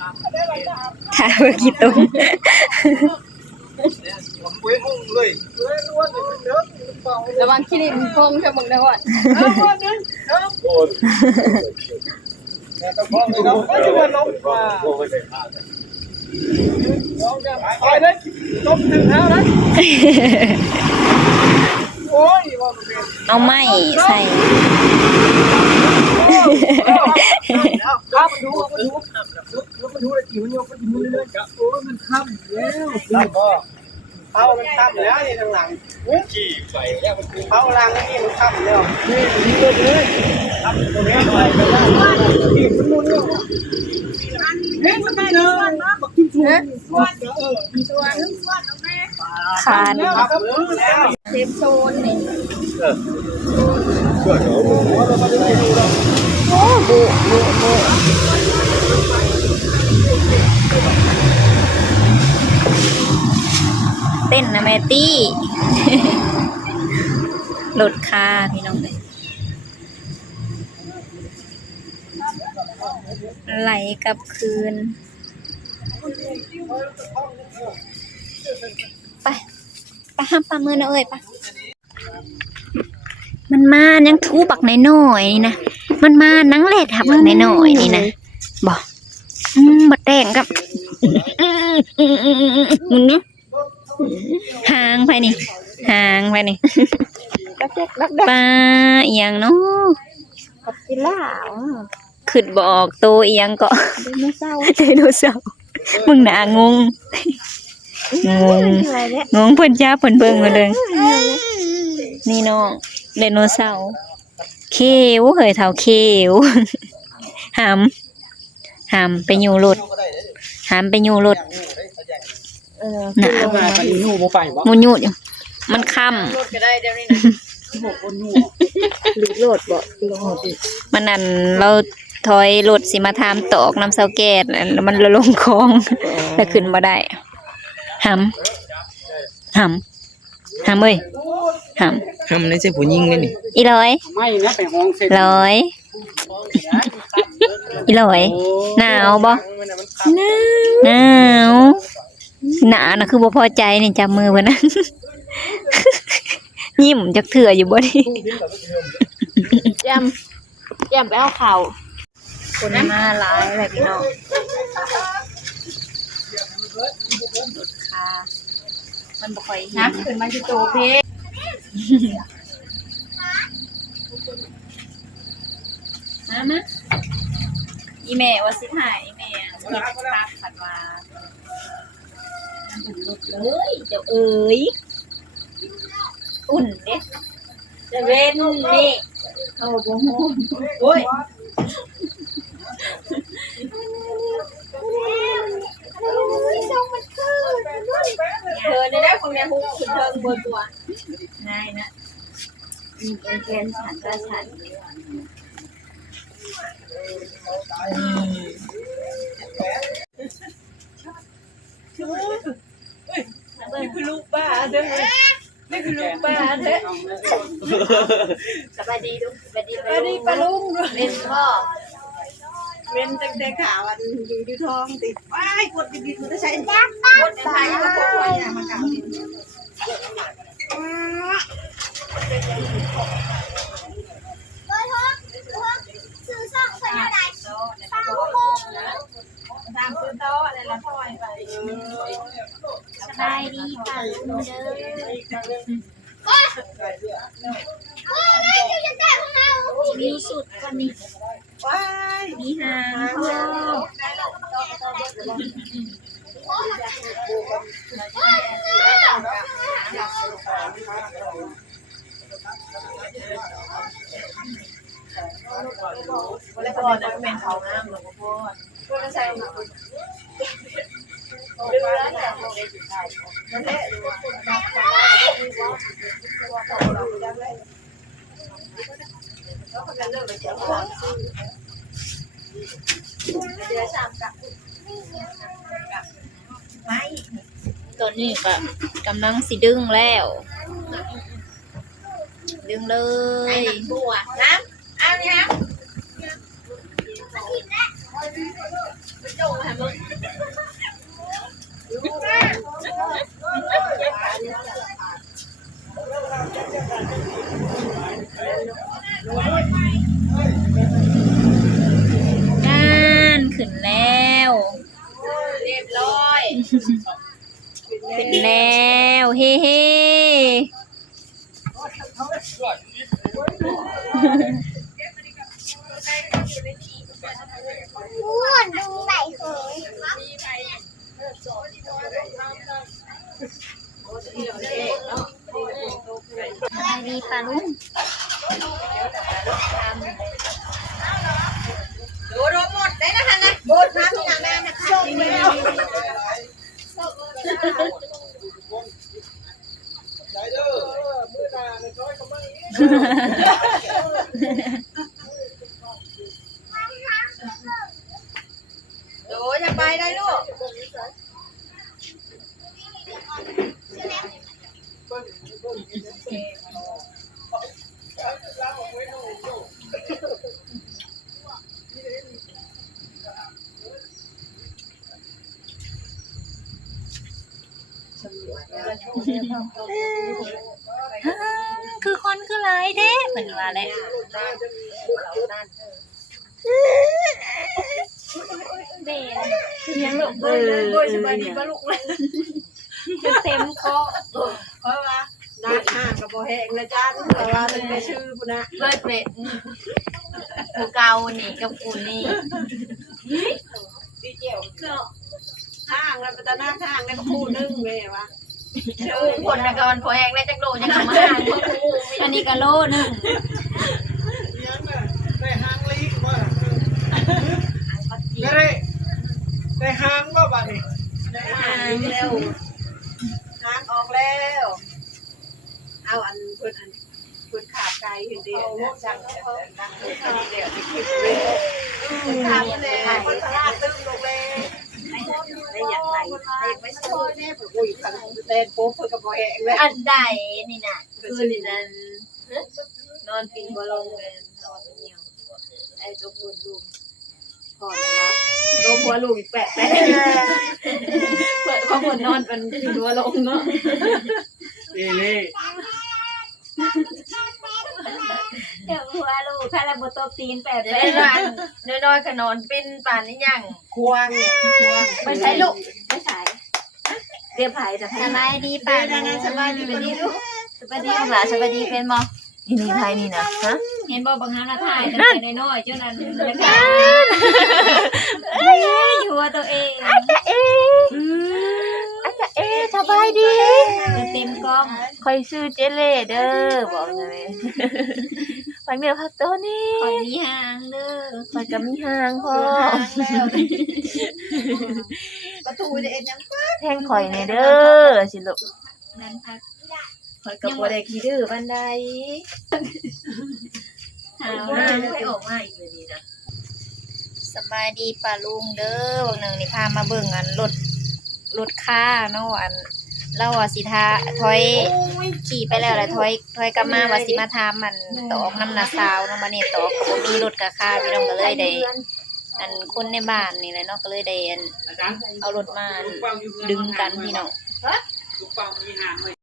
ค่ะเมื่อกี้ตรงระวังขี้ดินโค้งเธอมึงนะก่อนเอาไม้ใส่เอามันทับแล้วนี่ทางหลังขี่ใส่แล้วมันเอาหลังนี่มันทับแล้วนี่เลยทับตรงนี้ไปได้ขี่มันมุนแล้วเฮ้ยมันได้เนาะบักชุ่มๆส่วนส่วนเอาแม่ คาน เซฟโซนนี่ โอ้บุเต้นนะแม่ตี้หลุดคาพี่น้องเลยไหลกลับคืนไปห้ามปลามือนะเอ้ยปะมันมายังทูบักน้อยๆนี่นะมันมานังเล็ดหับบักน้อยๆนี่นะบอกมาแต่งกับมึงเนี่ยหางไปนี่หางไปนี่ปลาเอียงเนาะ กับกิล่า ขึ้นบอกโตเอียงก็ ไดโนเสาร์ ไดโนเสาร์มึงน่ะงงงงเพิ่นจ้าเพิ่นเบิ่งมาเลยนี่น้องไดโนเสาร์เควเฮ้ยเท่าเควหามไปอยู่รถหามไปอยู่รถหนาว ไปนู่บ่ไปบ่ มุนยุดอยู่มันค่ำ รถก็ได้เดี๋ยวนี้นะหรือโหลดบ่โหลด มันนั่นเราถอยรถสิมาทามตอกน้ำเสาแก๊สแล้วมันลงคลองแล้วขึ้นมาได้หำเอ้ยหำ ทำได้ใช่ผู้หญิงนี่ อีร้อย ไม่นะไปห้องเสร็จ ร้อยอีร้อยหนาวบ่หนาวหนานะคือบ่พอใจนี่จับมือเพิ่นนะยิ้มจักเถื่ออยู่บ่ดิ แจมไปเอาข่าว คนมาหลายเลยพี่น้องค่ะมันบ่ค่อยเห็ นั น บขึ้นมาที่โตเพ มาอีแม่ว่าสิหายอีแม่เฮ็ดตามขัดว่ามันหลุดเลยเดี๋ยวเอ้ยอุ่นเด้จะเว้นนี่เอาบ่ฮู้โอ้ยเธอได้ของแม่ฮู้ขึ้นเทิงบนตัว ง่ายนะมีเป็นแกนฉันก็ฉันนี่คือลูกป้าเด้อนี่คือลูกป้าเด้อ สบายดีดูสบายดี อันนี้ปลาลุง เล่นพ่อ เว้นตั้งแต่ขาวันอยู่ท้องติดว้ายกดดิบมันจะใช้ยักษ์กดใช้ก็พวกคนเนี่ยมาเก่าดิตามซื้อโต๊ะอะไรละถ้อยไป สบายดีป่ะเด้อมีสุดก็มี ว้าย มีหางพ่อแล้วก็จะเป็นเขางามหลวงพ่อก็ใช้นั่นแหละไม่ ตัวนี้ก็กำลังสิดึงแล้ว ดึงเลย บัวน้ำเอาเนี่ยฮะ โดนฮะมึงการขึ้นแล้วเรียบร้อย ขึ้นแล้วเฮ้เฮ้ดีปลาลุง โดนหมดได้นะคะนะโดนน้ำที่น้ำแม่นะคะ ได้เด้อมื้อหน้าเนี่ยน้อยก็มาอีก โดนจะไปได้ลูก คือคนคือหลายเด้เพิ่นว่าแหละเด้ยังลูก โดยสบายดีป่ะลูกเลย เต็มคอ เพราะว่าน้ำห่างกับโบแห้งนะจ้าเพราะว่ามันเป็นชื่อพุ่นนะ เลยเป็ดกูเกานี่กับกูนี่ พี่เจียวก็ห่างแล้วเป็นตาหน้าห่างแล้วก็พูดนึ่งเลยวะ คนนะก่อนพอแห้งได้จักโลจังมาอันนี้ก็โลนึง ยังน่ะได้หางลีกบ่ได้หางบ่บัดนี้ ห่างแล้วห่างออกแล้วเอาอันเพิ่นขาบไก่เห็นดีนะจังดังเลยเดี๋ยวจะคิดเลยขาบเลยคนตลาดตึ้งลงเลยได้อยากไหนได้ไม่ใช่แน่ผมอุ้ยขันเต้นโป๊ะเพื่อกับโบแห้งเลย อันใดนี่น่ะคือนี่นั่นนอนปิงบ่ลงเลยนอนเหี่ยวไอ้ตัวบุญลูกพอแล้วนะตัวหัวลูกอีกแปะเปิดข้อมูลนอนเป็นหัวลงเนาะ เอเล่ เดี๋ยวหัวลูกถ้าเราบ่ตบตีนแปะ เล่นว่าน้อยๆขนอนเป็นป่านนี้ยัง ควง ไม่ใช่ลูก ไม่ใช่ เรียบไผ่แต่ สบายดีป่ะ สบายดีวันนี้ลูก สวัสดีหลานสวัสดีเป็นมอนี่ไทยนี่นะฮะ เห็นบ่บางครั้งถ่ายกันไปน้อยๆเจ้านั้นแล้วก็อยู่ว่าตัวเอง อาจารย์เอสบายดี เต็มกล้อง คอยซื้อเจเล่เด้อบอกเลยฟังเดี๋ยวพักตัวนี้ คอยมีหางเด้อ คอยกับมีหางพ่อ ประตูจะเอ็นยัง แทงคอยเนี่ยเด้อสิลูก นั่นพัก คอยกับบัวแดงขี้ดื้อบันได หาว หน้า นะ ไม่ออกมาอีกเลยดีนะ สบายดีป่าลุงเด้อวันหนึ่งนี่พามาเบิ่งอันรถค่าเนาะอันเล่าว่าสิทาถอยขี่ไปแล้วแหละถอยกลับมาว่าสิมาทำมันตอกน้ำหนาสาวเนาะมาเนี่ยตอกก็บ่มีรถกับค่าพี่น้องก็เลยได้อันคนในบ้านนี่แหละเนาะก็เลยได้อันเอารถมาดึงกันพี่น้อง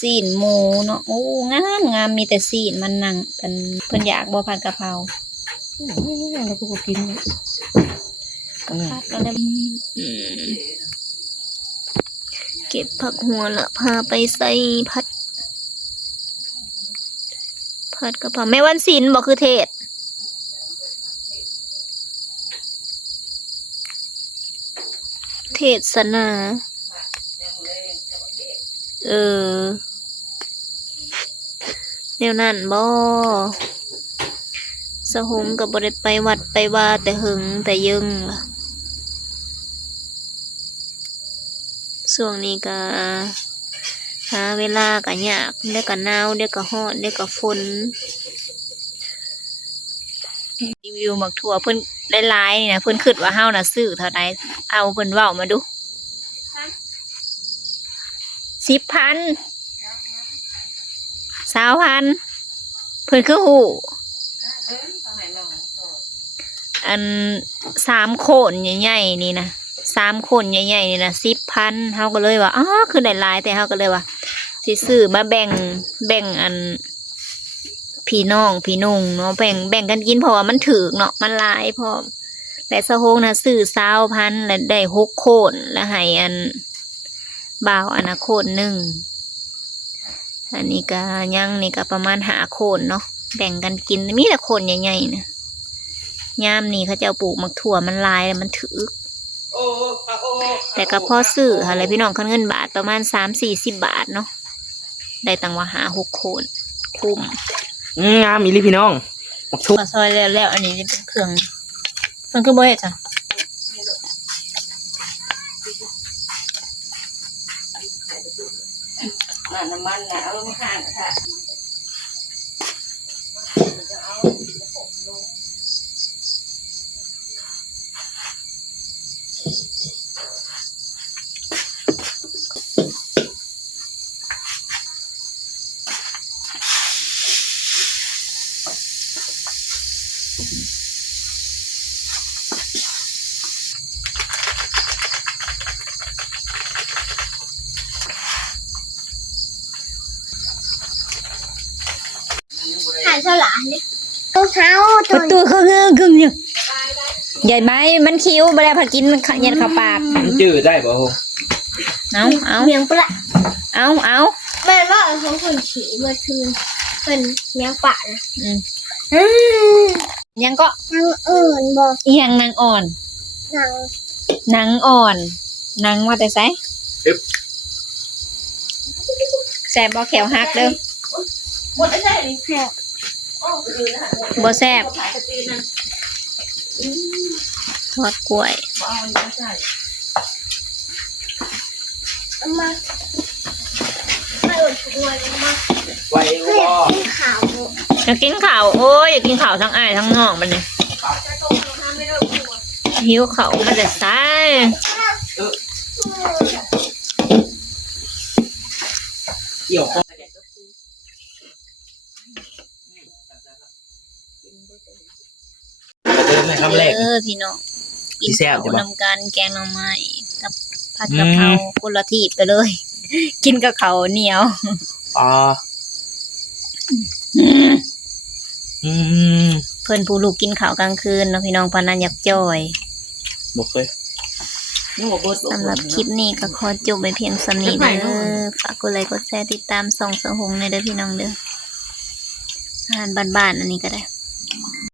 ซีนหมูเนาะโอ้งามมีแต่ซีนมันนั่งเป็นเพิ่นอยากบ่ผัดกะเพรา แล้วก็กิน ผัดแล้วได้เก็บผักหัวละพาไปใส่ผัดกะเพราแม่วันศิลป์บ่คือเทศศนาแนวนั้นบ่สะหงก็บ่ได้ไปวัดไปว่าแต่หึงแต่ยึงล่ะช่วงนี้ก็หาเวลาก็ยากเดี๋ยวก็หนาวเดี๋ยวก็ร้อนเดี๋ยวก็ฝนรีวิวหมักถั่วเพิ่นหลายๆนี่นะเพิ่นคิดว่าเฮาน่ะซื้อเท่าใดเอาเพิ่นเว้ามาดู 10,000 20,000เพิ่นคือฮู้อัน3โคนใหญ่ๆนี่นะ 3คนใหญ่ๆนี่นะ10,000เฮาก็เลยว่าอ๋อคือได้หลายแต่เฮาก็เลยว่าสิซื้อมาแบ่งอันพี่น้องพี่นุ่งเนาะแบ่งกันกินเพราะว่ามันถูกเนาะมันหลายพร้อมแต่สะโฮงน่ะซื้อ20,000แล้วได้6โคนแล้วให้อันบ่าวอนาคตหนึ่งอันนี้ก็ยังนี่ก็ประมาณ5โคนเนาะแบ่งกันกินมีแต่โคนใหญ่ๆนะยามนี้เขาจะเอาปลูกมักถั่วมันลายแล้วมันถือแต่ก็พอซื้ออะไรพี่น้องคันเงินบาทประมาณ30-40 บาทเนาะได้ตังว่า5-6โคนคุ้ม งามอีหลีพี่น้องบักทุก มาซอยแล้วอันนี้เป็นเครื่องมันคือบ่เฮ็ดจ้ะน้ำมันนะเอามาข้างค่ะหายเท่าไหร่เนี่ยรองเท้า ประตูเขาเงื้อกึ่งอยู่ใหญ่ไหมมันคิ้วไปแล้วผัดกินมันยันเข้าปาก มันจืดได้บ่ เอา เมียงปลา เอา แม่ว่าเขาคนขี่เมื่อคืนเป็นเมียงป่านะ อืม อืม ยังก็ นางเอิญบอก อีหยังนางอ่อน นาง นางอ่อนนางว่าแต่ไสแซ่บบ่แขวหักเด้อ หมดได้เลย แค่ บ่แซ่บทอดกล้วย เอามาไม่อดทุกวันเอามา ไว้ เพื่อ บ่ กินข่าว อยากกินข้าวโอ้ยอยากกินข้าวทั้งอ้ายทั้งน้องบัดนี้หิวข้าวมาแต่ไส เกี่ยวข้องเดินในคำแรก พี่น้องกิน สิแซ่บ ข้าว ใช่ปะ นำกันแกงหน่อไม้กับผัดกะเพราคนละทีไปเลย กินกับข้าวเหนียว อ๋อเพิ่นผู้ลูกกินข้าวกลางคืนเนาะพี่น้องพานันอยากจ่อย บ่เคย สำหรับคลิปนี้ก็ขอจบไปเพียงสำนี้เด้อฝากกดไลค์กดแชร์ติดตามส่องสะหงในเด้อพี่น้องเด้ออาหารบ้านๆอันนี้ก็ได้